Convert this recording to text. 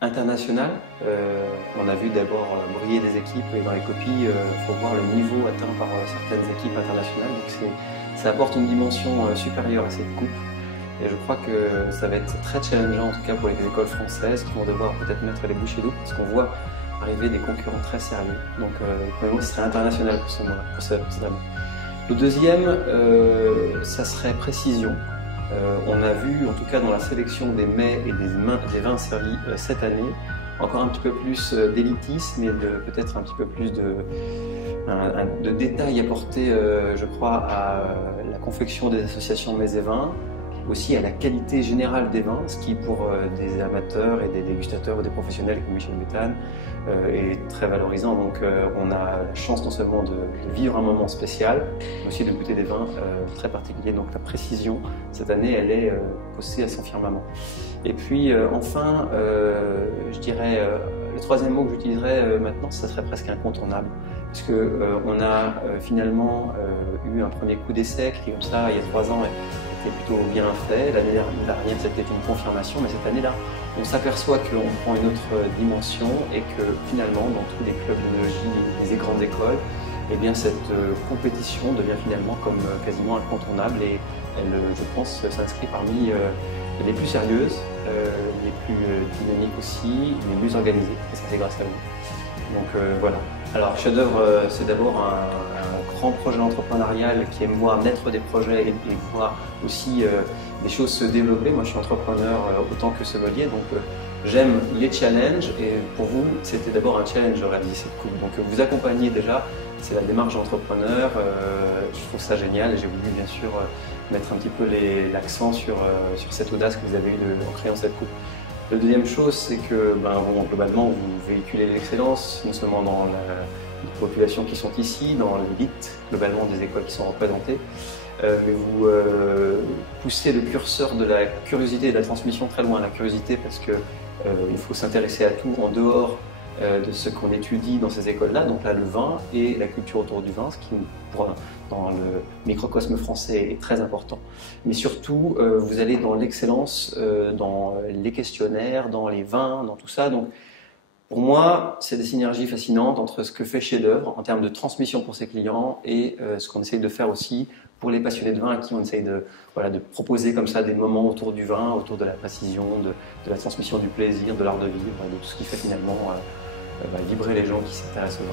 international. On a vu d'abord briller des équipes et dans les copies, il faut voir le niveau atteint par certaines équipes internationales. Donc ça apporte une dimension supérieure à cette coupe. Et je crois que ça va être très challengeant, en tout cas pour les écoles françaises qui vont devoir peut-être mettre les bouchées doubles parce qu'on voit arriver des concurrents très sérieux. Donc le premier mot, ce serait international pour ce mot-là, pour ce mot. Le deuxième, ça serait précision. On a vu, en tout cas dans la sélection des mets et des vins servis cette année, encore un petit peu plus d'élitisme et peut-être un petit peu plus de détails apportés, je crois, à la confection des associations mets et vins, aussi à la qualité générale des vins, ce qui pour des amateurs et des dégustateurs ou des professionnels comme Michel Béthane est très valorisant. Donc on a la chance non seulement de vivre un moment spécial, mais aussi de goûter des vins très particuliers. Donc la précision, cette année, elle est posée à son firmament. Et puis enfin, je dirais, le troisième mot que j'utiliserais maintenant, ça serait presque incontournable. Parce qu'on a finalement eu un premier coup d'essai qui, comme ça, il y a 3 ans, était plutôt bien fait. L'année dernière, c'était une confirmation, mais cette année-là, on s'aperçoit qu'on prend une autre dimension et que finalement, dans tous les clubs d'œnologie, les grandes écoles, eh bien, cette compétition devient finalement comme quasiment incontournable et elle, je pense, s'inscrit parmi les plus sérieuses, les plus dynamiques aussi, les mieux organisées. Et ça, c'est grâce à vous. Donc voilà. Alors, chef-d'œuvre, c'est d'abord un grand projet entrepreneurial qui aime voir naître des projets et voir aussi des choses se développer. Moi, je suis entrepreneur autant que sommelier, donc j'aime les challenges. Et pour vous, c'était d'abord un challenge de réaliser cette coupe. Donc, vous accompagnez déjà, c'est la démarche d'entrepreneur. Je trouve ça génial et j'ai voulu bien sûr mettre un petit peu l'accent sur cette audace que vous avez eue en créant cette coupe. La deuxième chose, c'est que globalement, vous véhiculez l'excellence, non seulement dans les populations qui sont ici, dans l'élite globalement des écoles qui sont représentées, mais vous poussez le curseur de la curiosité et de la transmission très loin. La curiosité parce qu'il faut s'intéresser à tout en dehors de ce qu'on étudie dans ces écoles-là, donc là le vin et la culture autour du vin, ce qui dans le microcosme français est très important. Mais surtout, vous allez dans l'excellence, dans les questionnaires, dans les vins, dans tout ça. Donc, pour moi, c'est des synergies fascinantes entre ce que fait Chef d'œuvre en termes de transmission pour ses clients et ce qu'on essaye de faire aussi pour les passionnés de vin à qui on essaye de proposer comme ça des moments autour du vin, autour de la précision, de la transmission du plaisir, de l'art de vivre, de tout ce qui fait finalement vibrer les gens qui s'intéressent au vin.